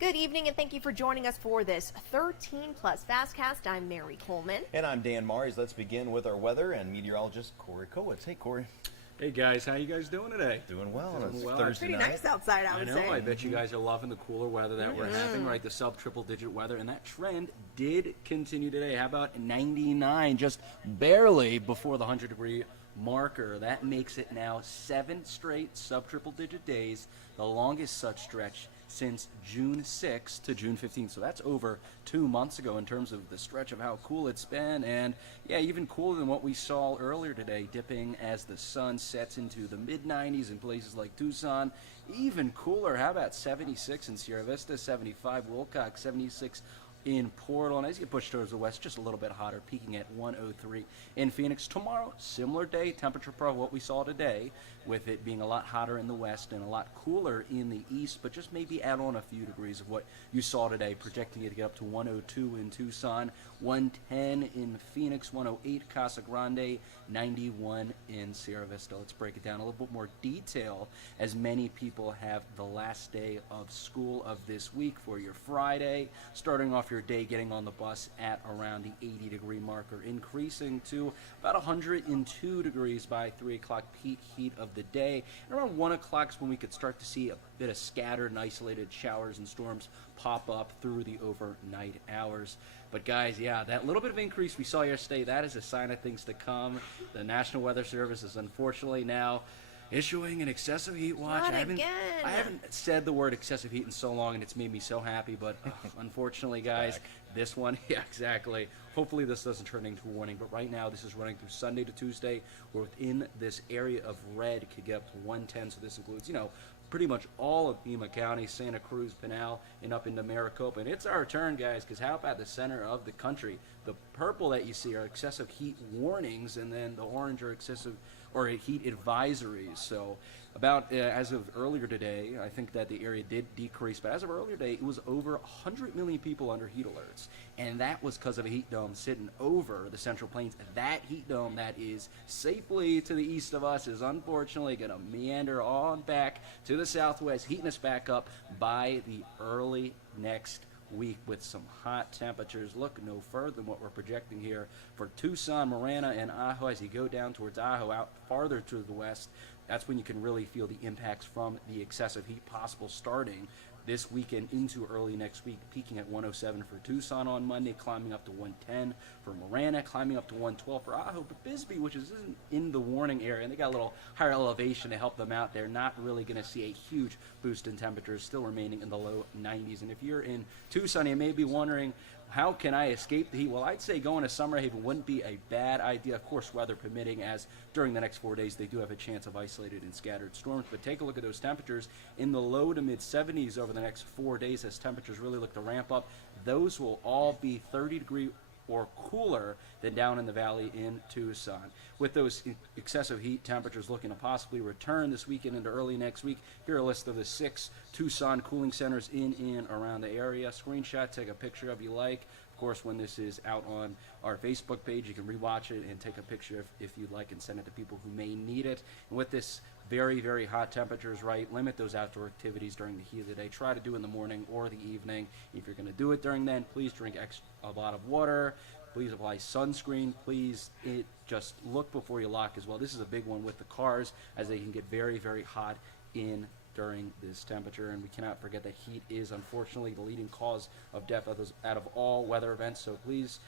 Good evening, and thank you for joining us for this 13 plus FastCast. I'm Mary Coleman. And I'm Dan Mares. Let's begin with our weather and meteorologist Corey Kowitz. Hey, Corey. Hey guys, how you guys doing today? Doing well. Doing It's well. Thursday Pretty night. nice outside, I would know. say. I bet you guys are loving the cooler weather that we're having, right? The sub-triple-digit weather, and that trend did continue today. How about 99, just barely before the 100-degree marker? That makes it now 7 straight sub-triple-digit days, the longest such stretch since June 6th to June 15th. So that's over 2 months ago in terms of the stretch of how cool it's been. And yeah, even cooler than what we saw earlier today, dipping as the sun sets into the mid-90s in places like Tucson. Even cooler, how about 76 in Sierra Vista, 75 Wilcox, 76 in Portal, and as you get pushed towards the west, just a little bit hotter, peaking at 103 in Phoenix. Tomorrow, similar day, temperature pro what we saw today, with it being a lot hotter in the west and a lot cooler in the east, but just maybe add on a few degrees of what you saw today, projecting it to get up to 102 in Tucson, 110 in Phoenix, 108 Casa Grande, 91 in Sierra Vista. Let's break it down a little bit more detail, as many people have the last day of school of this week for your Friday, starting off your day getting on the bus at around the 80-degree marker, increasing to about 102 degrees by 3 o'clock, peak heat of the day. And around 1 o'clock is when we could start to see a bit of scattered and isolated showers and storms pop up through the overnight hours. But guys, yeah, that little bit of increase we saw yesterday, that is a sign of things to come. The National Weather Service is unfortunately now issuing an excessive heat watch. Not I again. haven't said the word excessive heat in so long, and it's made me so happy. But unfortunately, guys, this one, yeah, exactly. Hopefully this doesn't turn into a warning. But right now, this is running through Sunday to Tuesday. We're within this area of red, could get up to 110. So this includes, pretty much all of Pima County, Santa Cruz, Pinal, and up into Maricopa. And it's our turn, guys, because how about the center of the country? The purple that you see are excessive heat warnings, and then the orange are excessive or heat advisories. So about as of earlier today, I think that the area did decrease, but as of earlier today, it was over 100 million people under heat alerts, and that was because of a heat dome sitting over the Central Plains. That heat dome that is safely to the east of us is unfortunately going to meander on back to the southwest, heating us back up by the early next week with some hot temperatures. Look no further than what we're projecting here for Tucson, Marana, and Ajo. As you go down towards Ajo, out farther to the west, that's when you can really feel the impacts from the excessive heat possible starting this weekend into early next week, peaking at 107 for Tucson on Monday, climbing up to 110 for Marana, climbing up to 112 for Ajo. But Bisbee, which isn't in the warning area, and they got a little higher elevation to help them out, they're not really going to see a huge boost in temperatures, still remaining in the low 90s. And if you're in Tucson, you may be wondering, how can I escape the heat? Well, I'd say going to Summer Haven wouldn't be a bad idea, of course, weather permitting, as during the next 4 days they do have a chance of isolated and scattered storms. But take a look at those temperatures in the low to mid 70s over the next 4 days as temperatures really look to ramp up. Those will all be 30-degree or cooler than down in the valley in Tucson. With those excessive heat temperatures looking to possibly return this weekend into early next week, here are a list of the 6 Tucson cooling centers in and around the area. Screenshot, take a picture of you like. Of course, when this is out on our Facebook page, you can rewatch it and take a picture if you'd like and send it to people who may need it. And with this very, very hot temperatures, right, limit those outdoor activities during the heat of the day. Try to do in the morning or the evening. If you're going to do it during then, please drink a lot of water. Please apply sunscreen. Please just look before you lock as well. This is a big one with the cars, as they can get very, very hot in during this temperature. And we cannot forget that heat is unfortunately the leading cause of death out of all weather events. So please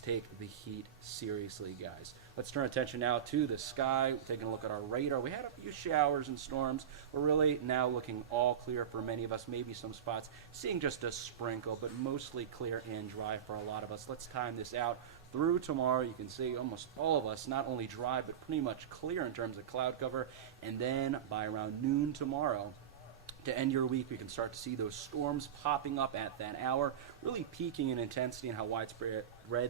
take the heat seriously, guys. Let's turn attention now to the sky. Taking a look at our radar. We had a few showers and storms. We're really now looking all clear for many of us. Maybe some spots seeing just a sprinkle, but mostly clear and dry for a lot of us. Let's time this out through tomorrow. You can see almost all of us not only dry, but pretty much clear in terms of cloud cover. And then by around noon tomorrow, to end your week, we can start to see those storms popping up at that hour, really peaking in intensity and how widespread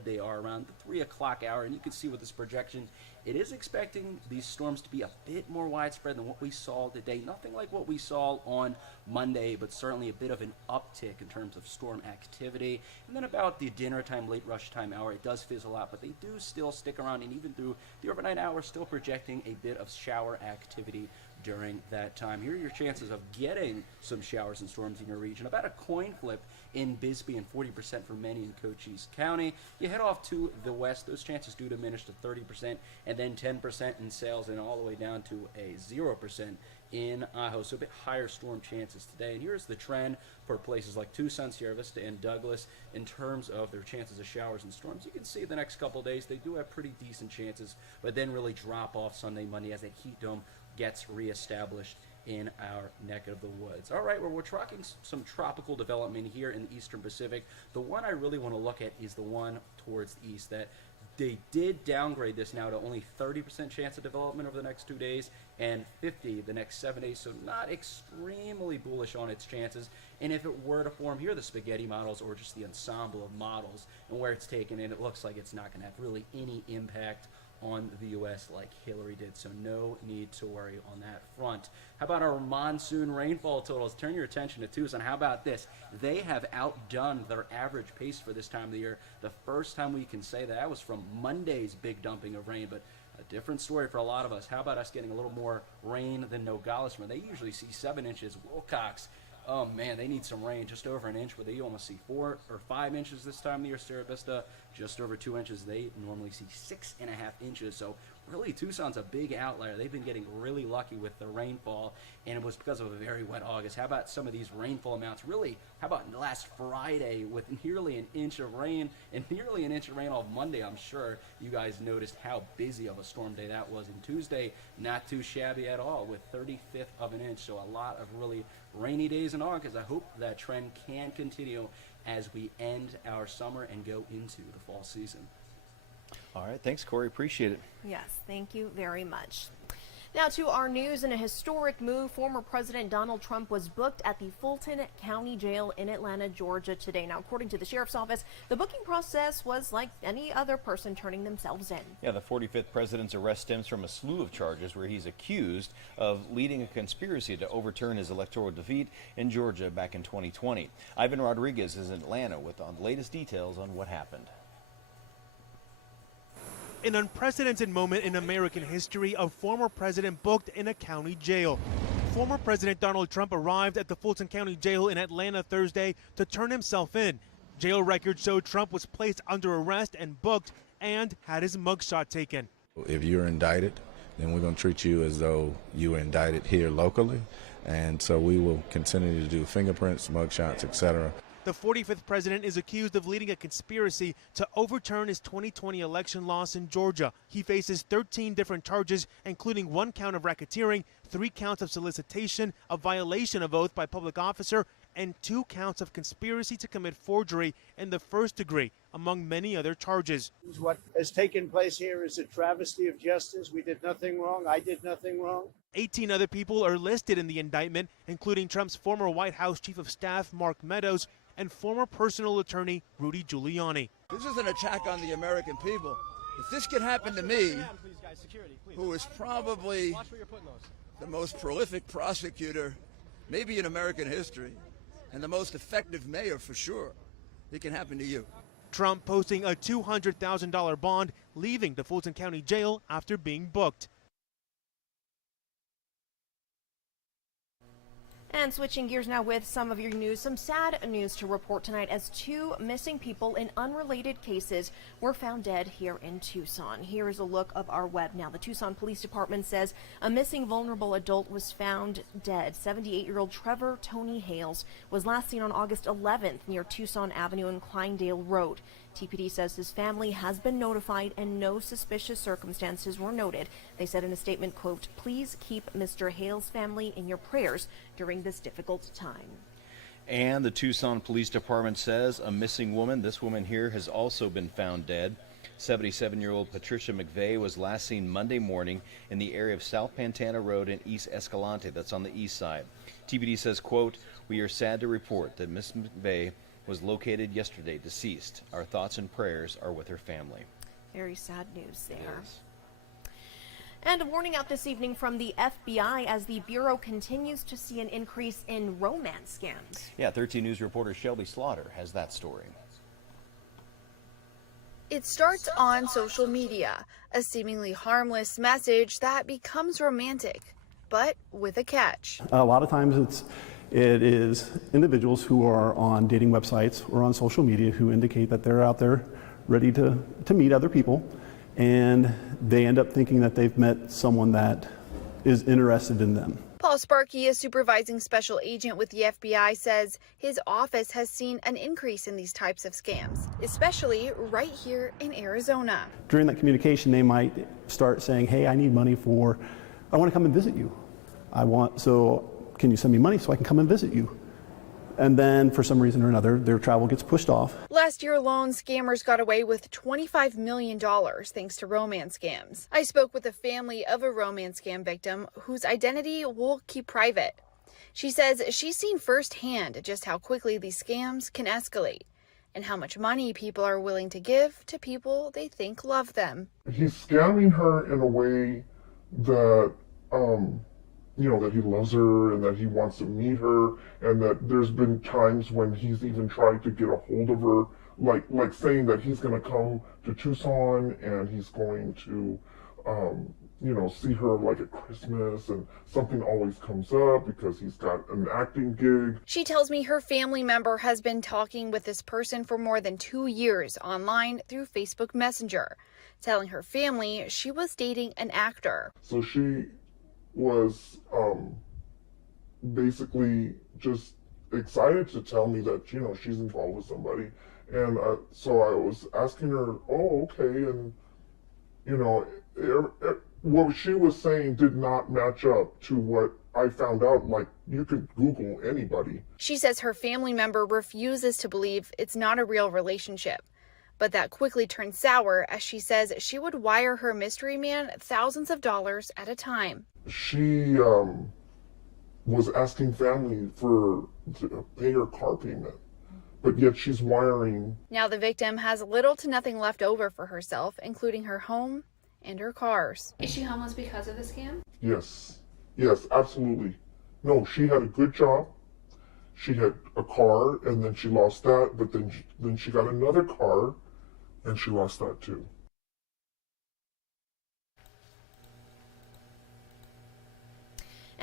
they are around the 3 o'clock hour. And you can see with this projection, it is expecting these storms to be a bit more widespread than what we saw today. Nothing like what we saw on Monday, but certainly a bit of an uptick in terms of storm activity. And then about the dinner time, late rush time hour, it does fizzle out, but they do still stick around. And even through the overnight hours, still projecting a bit of shower activity during that time. Here are your chances of getting some showers and storms in your region. About a coin flip in Bisbee and 40% for many in Cochise County. You head off to the west, those chances do diminish to 30% and then 10% in Sales and all the way down to a 0% in Ajo. So a bit higher storm chances today. And here's the trend for places like Tucson, Sierra Vista, and Douglas in terms of their chances of showers and storms. You can see the next couple of days they do have pretty decent chances, but then really drop off Sunday, Monday as that heat dome gets reestablished in our neck of the woods. All right, well, we're tracking some tropical development here in the eastern Pacific. The one I really want to look at is the one towards the east. That they did downgrade this now to only 30% chance of development over the next 2 days and 50 the next 7 days, so not extremely bullish on its chances. And if it were to form, here are the spaghetti models or just the ensemble of models and where it's taken in, it looks like it's not going to have really any impact on the U.S. like Hillary did, so no need to worry on that front. How about our monsoon rainfall totals? Turn your attention to Tucson. How about this? They have outdone their average pace for this time of the year. The first time we can say that was from Monday's big dumping of rain, but a different story for a lot of us. How about us getting a little more rain than Nogales? They usually see 7 inches. Wilcox, oh man, they need some rain, just over an inch, but they almost see 4 or 5 inches this time of the year. Sierra Vista, just over 2 inches. They normally see 6.5 inches. So really, Tucson's a big outlier. They've been getting really lucky with the rainfall, and it was because of a very wet August. How about some of these rainfall amounts? Really, how about last Friday with nearly an inch of rain and nearly an inch of rain on Monday? I'm sure you guys noticed how busy of a storm day that was. And Tuesday, not too shabby at all with 35th of an inch. So a lot of really rainy days in August. I hope that trend can continue as we end our summer and go into the fall season. All right, thanks, Corey. Appreciate it. Yes, thank you very much. Now to our news. In a historic move, former President Donald Trump was booked at the Fulton County Jail in Atlanta, Georgia today. Now, according to the sheriff's office, the booking process was like any other person turning themselves in. Yeah, the 45th president's arrest stems from a slew of charges where he's accused of leading a conspiracy to overturn his electoral defeat in Georgia back in 2020. Ivan Rodriguez is in Atlanta with the latest details on what happened. An unprecedented moment in American history, a former president booked in a county jail. Former President Donald Trump arrived at the Fulton County Jail in Atlanta Thursday to turn himself in. Jail records show Trump was placed under arrest and booked and had his mugshot taken. If you're indicted, then we're going to treat you as though you were indicted here locally. And so we will continue to do fingerprints, mugshots, etc. The 45th president is accused of leading a conspiracy to overturn his 2020 election loss in Georgia. He faces 13 different charges, including 1 count of racketeering, 3 counts of solicitation, a violation of oath by public officer, and 2 counts of conspiracy to commit forgery in the first degree, among many other charges. What has taken place here is a travesty of justice. We did nothing wrong. I did nothing wrong. 18 other people are listed in the indictment, including Trump's former White House chief of staff, Mark Meadows, and former personal attorney Rudy Giuliani. This is an attack on the American people. If this could happen to me, who is probably the most prolific prosecutor, maybe in American history, and the most effective mayor for sure, it can happen to you. Trump posting a $200,000 bond, leaving the Fulton County Jail after being booked. And switching gears now with some of your news, some sad news to report tonight as 2 missing people in unrelated cases were found dead here in Tucson. Here is a look of our web now. The Tucson Police Department says a missing vulnerable adult was found dead. 78-year-old Trevor Tony Hales was last seen on August 11th near Tucson Avenue and Kleindale Road. TPD says his family has been notified and no suspicious circumstances were noted. They said in a statement, quote, "Please keep Mr. Hale's family in your prayers during this difficult time." And the Tucson Police Department says a missing woman, this woman here, has also been found dead. 77-year-old Patricia McVeigh was last seen Monday morning in the area of South Pantana Road and East Escalante, that's on the east side. TPD says, quote, "We are sad to report that Miss McVeigh was located yesterday deceased. Our thoughts and prayers are with her family." Very sad news there. And a warning out this evening from the FBI as the Bureau continues to see an increase in romance scams. Yeah, 13 News reporter Shelby Slaughter has that story. It starts on social media, a seemingly harmless message that becomes romantic. but with a catch. A lot of times it is individuals who are on dating websites or on social media who indicate that they're out there ready to meet other people, and they end up thinking that they've met someone that is interested in them. Paul Sparky, a supervising special agent with the FBI, says his office has seen an increase in these types of scams, especially right here in Arizona. During that communication, they might start saying, hey, I need money I want to come and visit you. So can you send me money so I can come and visit you? And then for some reason or another, their travel gets pushed off. Last year alone, scammers got away with $25 million thanks to romance scams. I spoke with a family of a romance scam victim whose identity we'll keep private. She says she's seen firsthand just how quickly these scams can escalate and how much money people are willing to give to people they think love them. He's scamming her in a way that that he loves her and that he wants to meet her, and that there's been times when he's even tried to get a hold of her, like saying that he's going to come to Tucson and he's going to see her like at Christmas, and something always comes up because he's got an acting gig. She tells me her family member has been talking with this person for more than 2 years online through Facebook Messenger, telling her family she was dating an actor. So she was basically just excited to tell me that she's involved with somebody, and so I was asking her, oh, okay, and what she was saying did not match up to what I found out. Like, you could Google anybody. She says her family member refuses to believe it's not a real relationship, but that quickly turned sour as she says she would wire her mystery man thousands of dollars at a time. She was asking family to pay her car payment, but yet she's wiring. Now the victim has little to nothing left over for herself, including her home and her cars. Is she homeless because of the scam? Yes, absolutely. No, she had a good job. She had a car, and then she lost that, but then she got another car, and she lost that too.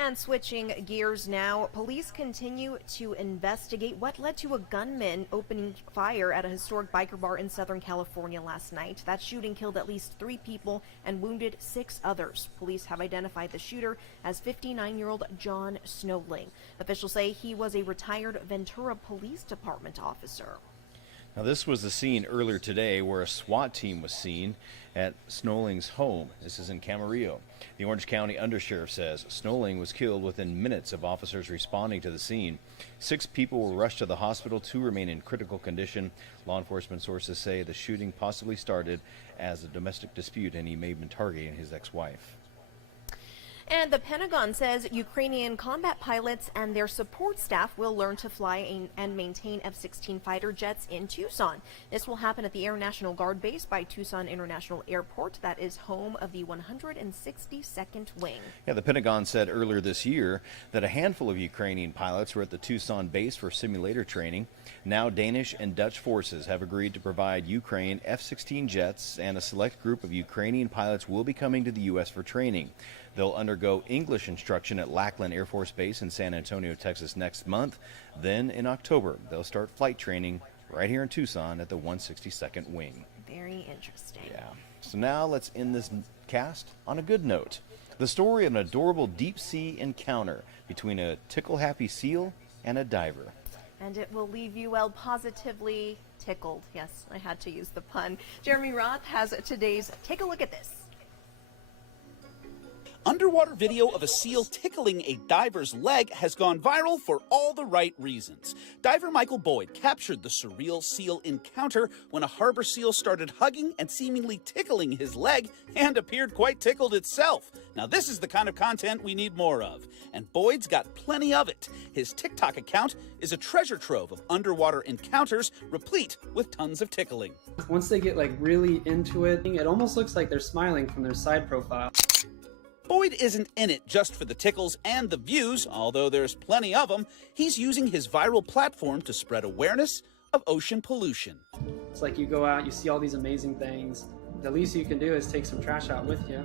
And switching gears now, police continue to investigate what led to a gunman opening fire at a historic biker bar in Southern California last night. That shooting killed at least 3 people and wounded 6 others. Police have identified the shooter as 59-year-old John Snowling. Officials say he was a retired Ventura Police Department officer. Now, this was the scene earlier today where a SWAT team was seen at Snowling's home. This is in Camarillo. The Orange County Undersheriff says Snowling was killed within minutes of officers responding to the scene. 6 people were rushed to the hospital. 2 remain in critical condition. Law enforcement sources say the shooting possibly started as a domestic dispute, and he may have been targeting his ex-wife. And the Pentagon says Ukrainian combat pilots and their support staff will learn to fly and maintain F-16 fighter jets in Tucson. This will happen at the Air National Guard base by Tucson International Airport. That is home of the 162nd Wing. Yeah, the Pentagon said earlier this year that a handful of Ukrainian pilots were at the Tucson base for simulator training. Now Danish and Dutch forces have agreed to provide Ukraine F-16 jets, and a select group of Ukrainian pilots will be coming to the U.S. for training. They'll undergo English instruction at Lackland Air Force Base in San Antonio, Texas next month. Then in October, they'll start flight training right here in Tucson at the 162nd Wing. Very interesting. Yeah. So now let's end this cast on a good note. The story of an adorable deep-sea encounter between a tickle-happy seal and a diver. And it will leave you, well, positively tickled. Yes, I had to use the pun. Jeremy Roth has today's Take a Look at This. Underwater video of a seal tickling a diver's leg has gone viral for all the right reasons. Diver Michael Boyd captured the surreal seal encounter when a harbor seal started hugging and seemingly tickling his leg and appeared quite tickled itself. Now this is the kind of content we need more of, and Boyd's got plenty of it. His TikTok account is a treasure trove of underwater encounters replete with tons of tickling. Once they get really into it, it almost looks like they're smiling from their side profile. Boyd isn't in it just for the tickles and the views, although there's plenty of them. He's using his viral platform to spread awareness of ocean pollution. It's like you go out, you see all these amazing things. The least you can do is take some trash out with you.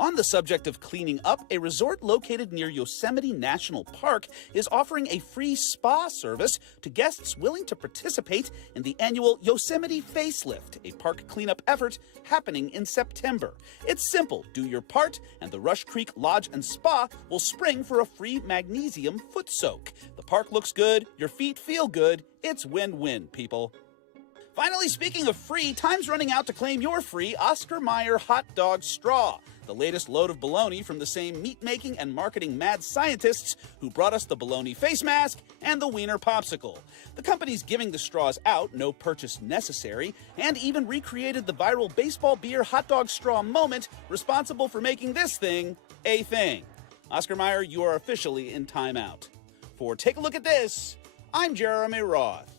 On the subject of cleaning up, a resort located near Yosemite National Park is offering a free spa service to guests willing to participate in the annual Yosemite Facelift, a park cleanup effort happening in September. It's simple. Do your part, and the Rush Creek Lodge and Spa will spring for a free magnesium foot soak. The park looks good, your feet feel good. It's win-win, people. Finally, speaking of free, time's running out to claim your free Oscar Mayer hot dog straw, the latest load of baloney from the same meat-making and marketing mad scientists who brought us the baloney face mask and the wiener popsicle. The company's giving the straws out, no purchase necessary, and even recreated the viral baseball beer hot dog straw moment responsible for making this thing a thing. Oscar Mayer, you are officially in timeout. For Take a Look at This, I'm Jeremy Roth.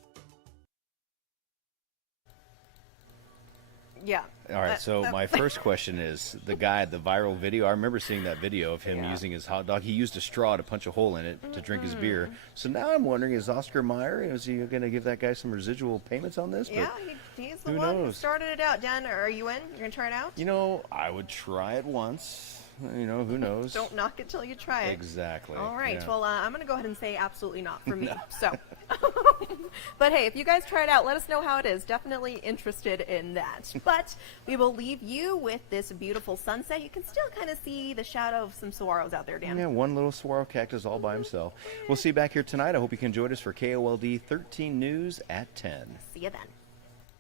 Yeah. All right, so my first question is, the viral video, I remember seeing that video of him using his hot dog. He used a straw to punch a hole in it to drink his beer. So now I'm wondering, is Oscar Mayer, is he going to give that guy some residual payments on this? Yeah, he's the one who started it out. Dan, are you in? You're going to try it out? You know, I would try it once. You know, who knows? Don't knock it till you try it. Exactly. All right. Yeah. Well, I'm going to go ahead and say absolutely not for me. So, but hey, if you guys try it out, let us know how it is. Definitely interested in that. But we will leave you with this beautiful sunset. You can still kind of see the shadow of some saguaros out there, Dan. Yeah, one little saguaro cactus all by himself. We'll see you back here tonight. I hope you can join us for KOLD 13 News at 10. See you then.